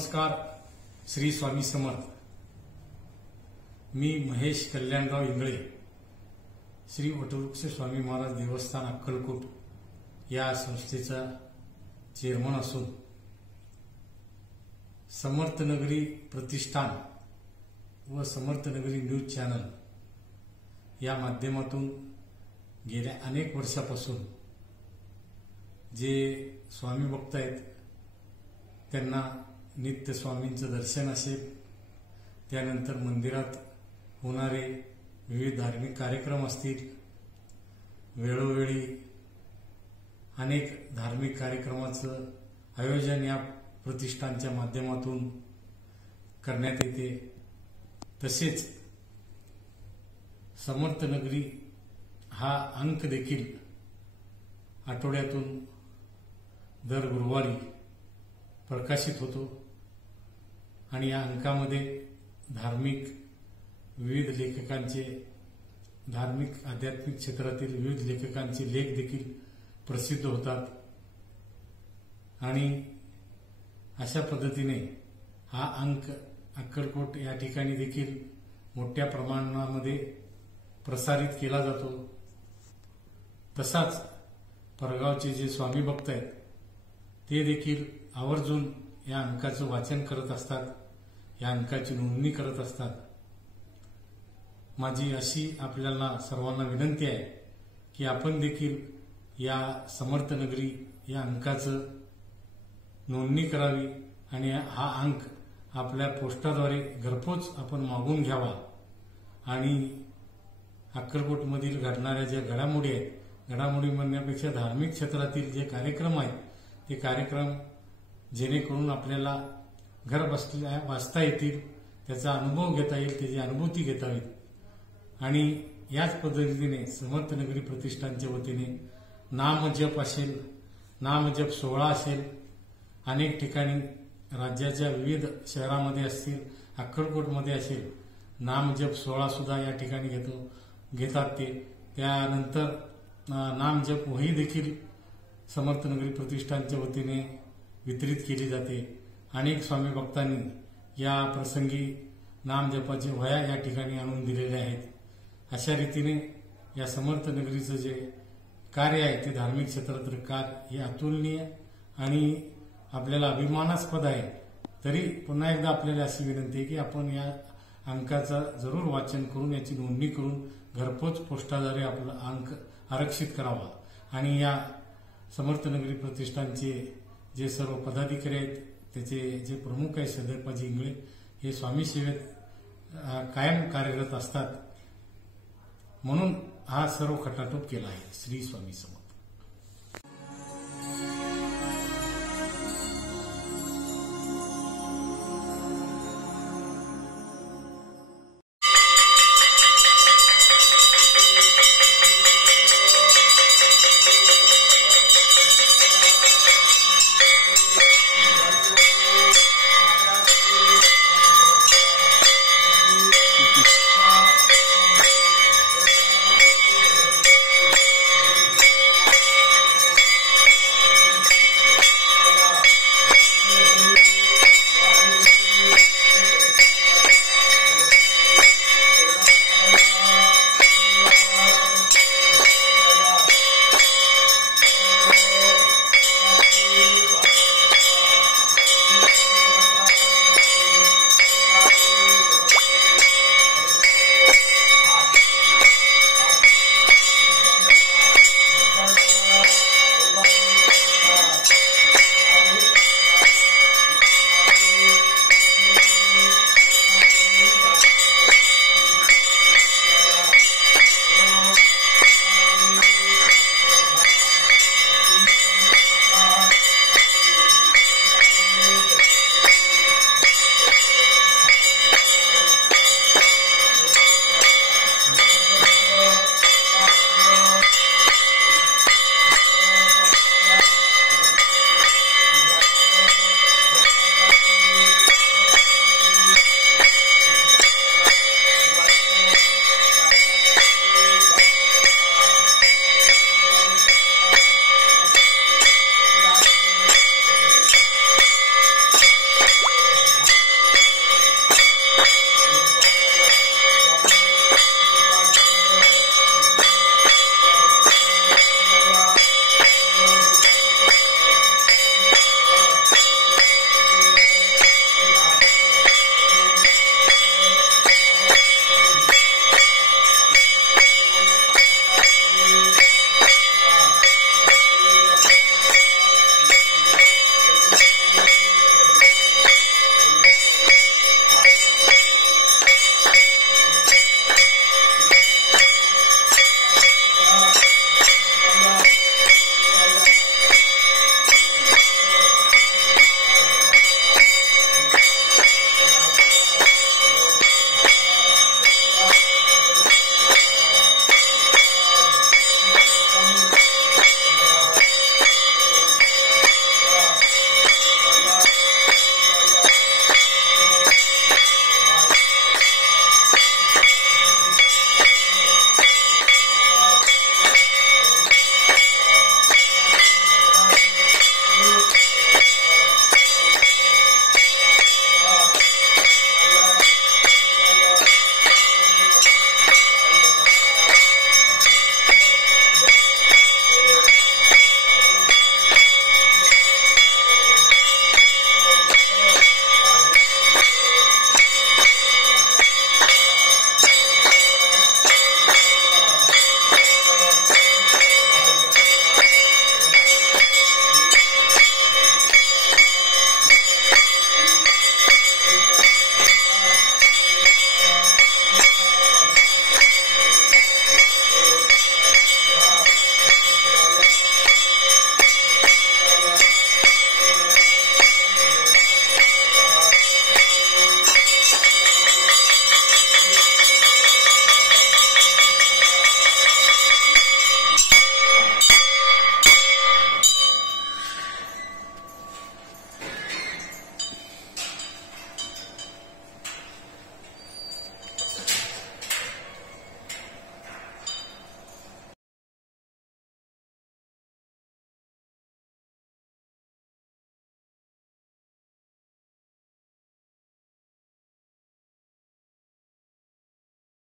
नमस्कार. श्री स्वामी समर्थ. मी महेश कल्याणराव इंगळे, श्री वटवृक्ष स्वामी महाराज देवस्थान अक्कलकोट या संस्थेचा चेअरमन असून समर्थनगरी प्रतिष्ठान व समर्थनगरी न्यूज चॅनल या माध्यमातून गेल्या अनेक वर्षापासून जे स्वामी भक्त आहेत त्यांना नित्य स्वामींचं दर्शन असेल, त्यानंतर मंदिरात होणारे विविध धार्मिक कार्यक्रम असतील, वेळोवेळी अनेक धार्मिक कार्यक्रमाचं आयोजन या प्रतिष्ठानच्या माध्यमातून करण्यात येते. तसेच समर्थनगरी हा अंक देखील आठवड्यातून दर गुरुवारी प्रकाशित होतो आणि या अंकामध्ये धार्मिक विविध लेखकांचे, धार्मिक आध्यात्मिक क्षेत्रातील विविध लेखकांचे लेख देखील प्रसिद्ध होतात आणि अशा पद्धतीने हा अंक अक्कलकोट या ठिकाणी देखील मोठ्या प्रमाणामध्ये प्रसारित केला जातो. तसाच परगावचे जे स्वामी भक्त आहेत ते देखील आवर्जून या अंकाचं वाचन करत असतात, या अंकाची नोंदणी करत असतात. माझी अशी आपल्याला सर्वांना विनंती आहे की आपण देखील या समर्थनगरी या अंकाचं नोंदणी करावी आणि हा अंक आपल्या पोस्टाद्वारे घरपोच आपण मागून घ्यावा आणि अक्कलकोटमधील घडणाऱ्या ज्या घडामोडी आहेत, घडामोडी म्हणण्यापेक्षा धार्मिक क्षेत्रातील जे कार्यक्रम आहेत ते कार्यक्रम जेणेकरून आपल्याला घर बसल्या वाचता येतील, त्याचा अनुभव घेता येईल, त्याची अनुभूती घेता येईल आणि याच पद्धतीने समर्थनगरी प्रतिष्ठानच्या वतीने नामजप असेल, नामजप सोहळा असेल, अनेक ठिकाणी राज्याच्या विविध शहरामध्ये असतील, अक्कलकोटमध्ये असेल नामजप सोहळा सुद्धा या ठिकाणी घेतात ते. त्यानंतर नामजप वही देखील समर्थनगरी प्रतिष्ठानच्या वतीने वितरित केली जाते. अनेक स्वामी भक्तांनी या प्रसंगी नामजपाचे वह्या या ठिकाणी आणून दिलेल्या आहेत. अशा रीतीने या समर्थनगरीचं जे कार्य आहे ते धार्मिक क्षेत्रातील कार्य हे अतुलनीय आणि आपल्याला अभिमानास्पद आहे. तरी पुन्हा एकदा आपल्याला अशी विनंती आहे की आपण या अंकाचं जरूर वाचन करून याची नोंदणी करून घरपोच पोस्टाद्वारे आपला अंक आरक्षित करावा आणि या समर्थनगरी प्रतिष्ठानचे जे सर्व पदाधिकारी आहेत, त्याचे जे प्रमुख आहे सदैपाजी इंगळे, हे स्वामी सेवेत कायम कार्यरत असतात. म्हणून हा सर्व खटाटोप केला आहे. श्री स्वामी समर्थ.